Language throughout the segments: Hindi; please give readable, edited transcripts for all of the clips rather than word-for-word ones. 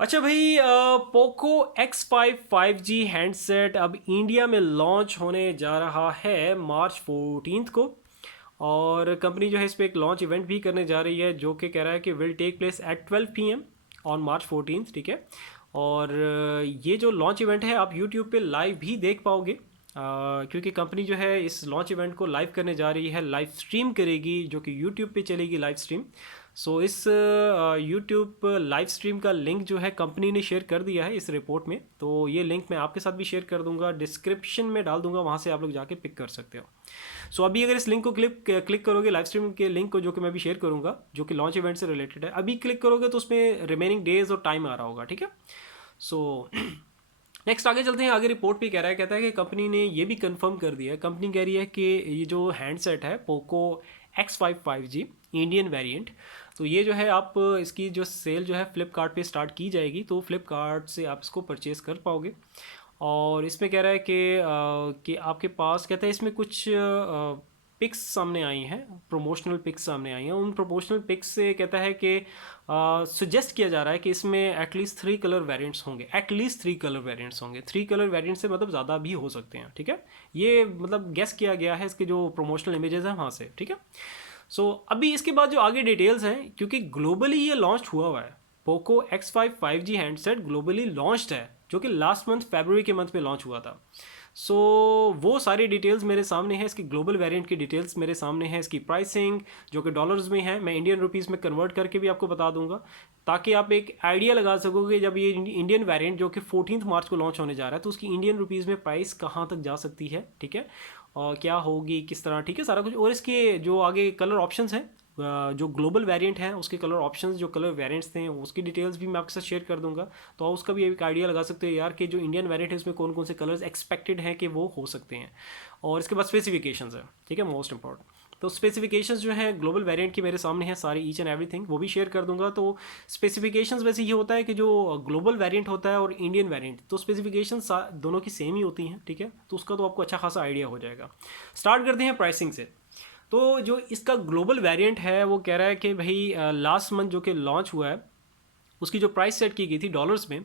अच्छा भाई, पोको X5 5G हैंडसेट अब इंडिया में लॉन्च होने जा रहा है मार्च 14 को। और कंपनी जो है इस पर एक लॉन्च इवेंट भी करने जा रही है जो कि कह रहा है कि will take place at 12 PM on March 14, ठीक है। और ये जो लॉन्च इवेंट है आप यूट्यूब पे लाइव भी देख पाओगे, क्योंकि कंपनी जो है इस लॉन्च इवेंट को लाइव करने जा रही है, लाइव स्ट्रीम करेगी जो कि यूट्यूब पे चलेगी लाइव स्ट्रीम। सो इस यूट्यूब लाइव स्ट्रीम का लिंक जो है कंपनी ने शेयर कर दिया है इस रिपोर्ट में, तो ये लिंक मैं आपके साथ भी शेयर कर दूंगा, डिस्क्रिप्शन में डाल दूंगा, वहाँ से आप लोग जाके पिक कर सकते हो। सो अभी अगर इस लिंक को क्लिक करोगे, लाइव स्ट्रीम के लिंक को जो कि मैं भी शेयर करूंगा जो कि लॉन्च इवेंट से रिलेटेड है, अभी क्लिक करोगे तो उसमें रिमेनिंग डेज और टाइम आ रहा होगा, ठीक है। सो नेक्स्ट आगे चलते हैं। आगे रिपोर्ट भी कह रहा है, कहता है कि कंपनी ने ये भी कंफर्म कर दिया है, कंपनी कह रही है कि ये जो हैंडसेट है Poco X5 5G Indian variant, तो ये जो है आप इसकी जो सेल जो है फ्लिपकार्ट पे स्टार्ट की जाएगी, तो फ्लिपकार्ट से आप इसको परचेज़ कर पाओगे। और इसमें कह रहा है कि आपके पास, कहता है इसमें कुछ पिक्स सामने आई हैं, प्रोमोशनल पिक्स सामने आई हैं। उन प्रोमोशनल पिक्स से कहता है कि सजेस्ट किया जा रहा है कि इसमें एटलीस्ट 3 कलर वेरिएंट्स होंगे, एटलीस्ट 3 कलर वेरिएंट्स होंगे। 3 कलर वेरिएंट्स से मतलब ज़्यादा भी हो सकते हैं, ठीक है। ये मतलब गेस किया गया है इसके जो प्रोमोशनल इमेजेस हैं वहाँ से, ठीक है। सो अभी इसके बाद जो आगे डिटेल्स हैं, क्योंकि ग्लोबली ये लॉन्च हुआ है, Poco X5 5G handset globally launched है जो कि लास्ट मंथ फरवरी के मंथ में लॉन्च हुआ था। सो वो सारी डिटेल्स मेरे सामने है, इसकी ग्लोबल वेरिएंट की डिटेल्स मेरे सामने है, इसकी प्राइसिंग जो कि डॉलर्स में है, मैं इंडियन रुपीज़ में कन्वर्ट करके भी आपको बता दूंगा, ताकि आप एक आइडिया लगा सकोगे जब ये इंडियन वेरिएंट जो कि 14 मार्च को लॉन्च होने जा रहा है तो उसकी इंडियन रुपीज़ में प्राइस कहाँ तक जा सकती है, ठीक है, और क्या होगी, किस तरह, ठीक है, सारा कुछ। और इसके जो आगे कलर ऑप्शंस हैं, जो ग्लोबल वेरिएंट है उसके कलर ऑप्शंस, जो कलर वेरिएंट्स थे उसकी डिटेल्स भी मैं आपके साथ शेयर कर दूंगा, तो आप उसका भी एक आइडिया लगा सकते हो यार कि जो इंडियन वेरिएंट है उसमें कौन कौन से कलर्स एक्सपेक्टेड हैं कि वो हो सकते हैं। और इसके बाद स्पेसिफिकेशंस है, ठीक है, मोस्ट इंपॉर्टेंट। तो स्पेसिफिकेशंस जो है ग्लोबल वेरिएंट की मेरे सामने है सारी, ईच एंड एवरीथिंग, वो भी शेयर कर दूंगा। तो स्पेसिफिकेशंस वैसे ये होता है कि जो ग्लोबल वेरिएंट होता है और इंडियन वेरिएंट, तो स्पेसिफिकेशंस दोनों की सेम ही होती हैं, ठीक है, तो उसका तो आपको अच्छा खासा आइडिया हो जाएगा। स्टार्ट करते हैं प्राइसिंग से। तो जो इसका ग्लोबल वेरिएंट है वो कह रहा है कि भाई लास्ट मंथ जो कि लॉन्च हुआ है उसकी जो प्राइस सेट की गई थी डॉलर्स में,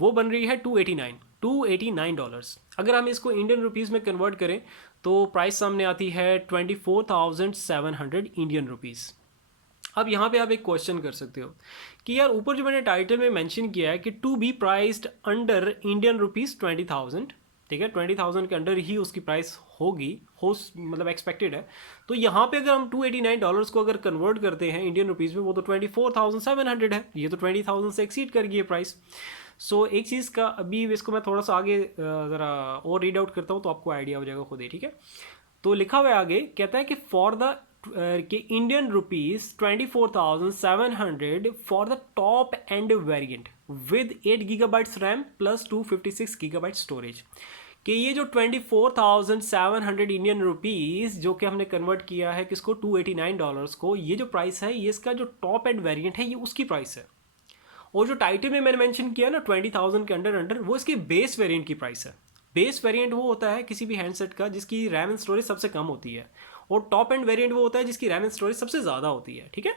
वो बन रही है 289 डॉलर्स। अगर हम इसको इंडियन रुपीज़ में कन्वर्ट करें तो प्राइस सामने आती है 24,700 इंडियन रुपीज़। अब यहाँ पे आप एक क्वेश्चन कर सकते हो कि यार ऊपर जो मैंने टाइटल में मेंशन किया है कि to be priced under Indian rupees 20,000, ठीक है, 20,000 के अंडर ही उसकी प्राइस होगी, हो मतलब एक्सपेक्टेड है। तो यहाँ पे अगर हम $289 को अगर कन्वर्ट करते हैं इंडियन रुपीज़ में, वो तो 24,700 है, ये तो 20,000 से एक्सीड कर गई है प्राइस। सो एक चीज़ का अभी इसको मैं थोड़ा सा आगे ज़रा और रीड आउट करता हूँ तो आपको आइडिया हो जाएगा खुद ही, ठीक है। तो लिखा हुआ है आगे, कहता है कि फॉर द कि Indian rupees 24,700 for the top end variant with 8 GB RAM plus 256 GB storage, कि ये जो 24,700 इंडियन रुपीज़ जो कि हमने कन्वर्ट किया है किसको, $289 को, ये जो प्राइस है ये इसका जो टॉप एंड वेरिएंट है ये उसकी प्राइस है। और जो टाइटल में मैंने मेंशन किया ना 20,000 के अंडर अंडर, वो इसकी बेस वेरिएंट की प्राइस है। बेस वेरिएंट वो होता है किसी भी हैंडसेट का जिसकी रैम एंड स्टोरेज सबसे कम होती है, और टॉप एंड वेरिएंट वो होता है जिसकी रैम एंड स्टोरेज सबसे ज़्यादा होती है, ठीक है।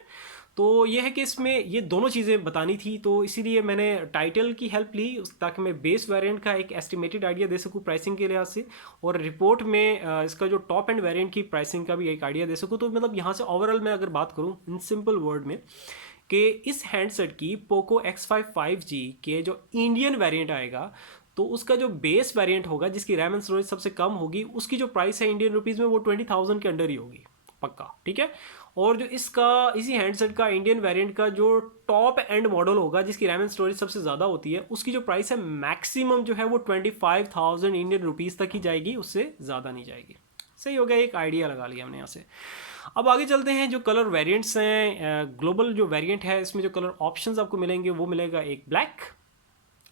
तो ये है कि इसमें ये दोनों चीज़ें बतानी थी, तो इसीलिए मैंने टाइटल की हेल्प ली ताकि मैं बेस वेरिएंट का एक एस्टिमेटेड आइडिया दे सकूँ प्राइसिंग के लिहाज से, और रिपोर्ट में इसका जो टॉप एंड वेरिएंट की प्राइसिंग का भी एक आइडिया दे सकूँ। तो मतलब यहाँ से ओवरऑल मैं अगर बात करूँ इन सिंपल वर्ड में कि इस हैंडसेट की पोको X5 5G के जो इंडियन वेरिएंट आएगा तो उसका जो बेस वेरिएंट होगा जिसकी रैम एंड स्टोरेज सबसे कम होगी, उसकी जो प्राइस है इंडियन रुपीज़ में वो 20,000 के अंडर ही होगी पक्का, ठीक है। और जो इसका इसी हैंडसेट का इंडियन वेरिएंट का जो टॉप एंड मॉडल होगा जिसकी रैम एंड स्टोरेज सबसे ज़्यादा होती है, उसकी जो प्राइस है मैक्सिमम जो है वो 25,000 इंडियन रुपीज़ तक ही जाएगी, उससे ज़्यादा नहीं जाएगी। सही हो गया, एक आइडिया लगा लिया हमने यहाँ से। अब आगे चलते हैं, जो कलर वेरिएंट्स हैं, ग्लोबल जो वेरिएंट है इसमें जो कलर ऑप्शंस आपको मिलेंगे वो मिलेगा एक ब्लैक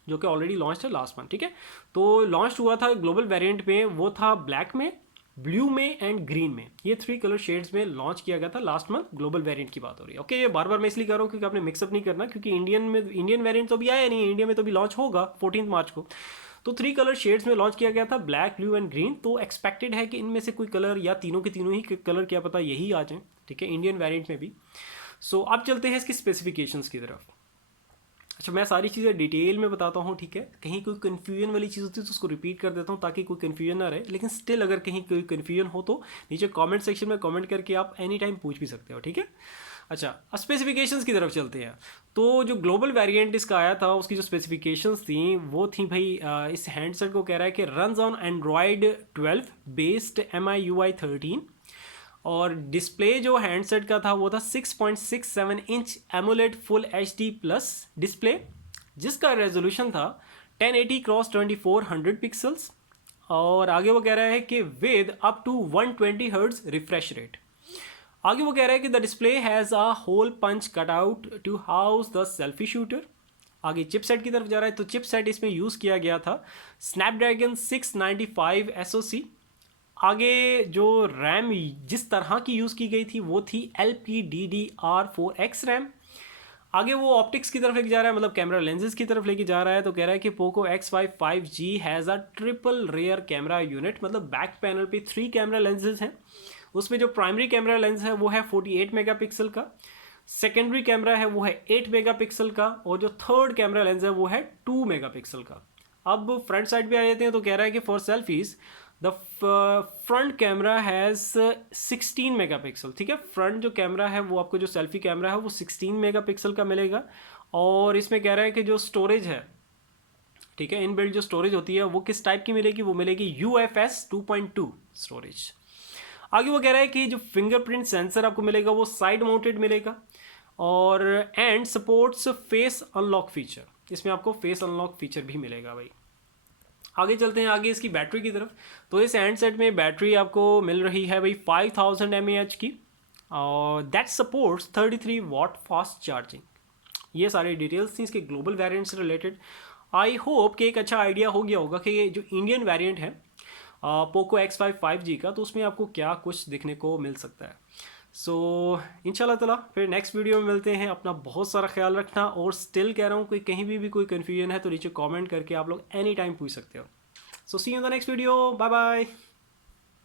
जो कि ऑलरेडी लॉन्च है लास्ट मंथ, ठीक है। तो लॉन्च हुआ था ग्लोबल वेरिएंट में, वो था ब्लैक में, ब्लू में एंड ग्रीन में, ये 3 कलर शेड्स में लॉन्च किया गया था लास्ट मंथ। ग्लोबल वेरिएंट की बात हो रही है, ओके। ये बार बार मैं इसलिए कर रहा हूँ क्योंकि आपने मिक्सअप नहीं करना, क्योंकि इंडियन वेरिएंट तो अभी आया नहीं है, इंडिया में तो अभी लॉन्च होगा 14 मार्च को। तो 3 कलर शेड्स में लॉन्च किया गया था, ब्लैक, ब्लू एंड ग्रीन। तो एक्सपेक्टेड है कि इनमें से कोई कलर या तीनों के तीनों ही कलर क्या पता यही आ जाए, ठीक है, इंडियन वेरिएंट में भी। सो अब चलते हैं इसकी स्पेसिफिकेशंस की तरफ। अच्छा, मैं सारी चीज़ें डिटेल में बताता हूँ, ठीक है। कहीं कोई कन्फ्यूजन वाली चीज़ होती है तो उसको रिपीट कर देता हूँ ताकि कोई कन्फ्यूजन ना रहे, लेकिन स्टिल अगर कहीं कोई कन्फ्यूजन हो तो नीचे कमेंट सेक्शन में कमेंट करके आप एनी टाइम पूछ भी सकते हो, ठीक है। अच्छा, स्पेसिफिकेशंस की तरफ चलते हैं। तो जो ग्लोबल वेरिएंट इसका आया था, उसकी जो स्पेसिफिकेशंस थी वो थी भाई, इस हैंडसेट को कह रहा है कि runs on Android 12 based MIUI 13, और डिस्प्ले जो हैंडसेट का था वो था 6.67 inch AMOLED full HD plus display, जिसका रेजोल्यूशन था 1080 क्रॉस 2400 पिक्सल्स। और आगे वो कह रहा है कि with up to 120 hertz refresh rate. आगे वो कह रहा है कि the display has a hole punch cut out to house the selfie shooter. आगे चिपसेट की तरफ जा रहा है, तो चिपसेट इसमें यूज़ किया गया था स्नैपड्रैगन 695 SoC। आगे जो रैम जिस तरह की यूज़ की गई थी वो थी LPDDR4X रैम। आगे वो ऑप्टिक्स की तरफ लेके जा रहा है, मतलब कैमरा लेंसेज की तरफ लेके जा रहा है। तो कह रहा है कि Poco X5 5G has a triple rare camera unit, मतलब बैक पैनल पे 3 कैमरा लेंसेज हैं। उसमें जो प्राइमरी कैमरा लेंस है वो है 48 मेगापिक्सल का, सेकेंडरी कैमरा है वो है 8 मेगापिक्सल का, और जो थर्ड कैमरा लेंस है वो है 2 मेगापिक्सल का। अब फ्रंट साइड पे आ जाते हैं, तो कह रहा है कि for selfies the front camera has 16 megapixel, ठीक है। फ्रंट जो कैमरा है वो आपको, जो सेल्फी कैमरा है वो 16 मेगापिक्सल का मिलेगा। और इसमें कह रहा है कि जो स्टोरेज है, ठीक है, इनबिल्ट जो स्टोरेज होती है वो किस टाइप की मिलेगी, वो मिलेगी UFS 2.2 स्टोरेज। आगे वो कह रहा है कि जो फिंगरप्रिंट सेंसर आपको मिलेगा वो साइड माउंटेड मिलेगा, और and supports face unlock feature, इसमें आपको फेस अनलॉक फीचर भी मिलेगा भाई। आगे चलते हैं आगे इसकी बैटरी की तरफ। तो इस हैंडसेट में बैटरी आपको मिल रही है भाई 5000 mAh की, और that supports 33 watt fast charging. ये सारी डिटेल्स थी इसके ग्लोबल वेरिएंट से रिलेटेड। आई होप कि एक अच्छा आइडिया हो गया होगा कि ये जो इंडियन वेरिएंट है पोको X5 5G का, तो उसमें आपको क्या कुछ देखने को मिल सकता है। सो इंशाल्लाह ताला फिर नेक्स्ट वीडियो में मिलते हैं। अपना बहुत सारा ख्याल रखना, और स्टिल कह रहा हूँ कोई कहीं भी कोई कन्फ्यूजन है तो नीचे कमेंट करके आप लोग एनी टाइम पूछ सकते हो। So see you in the next video, bye bye.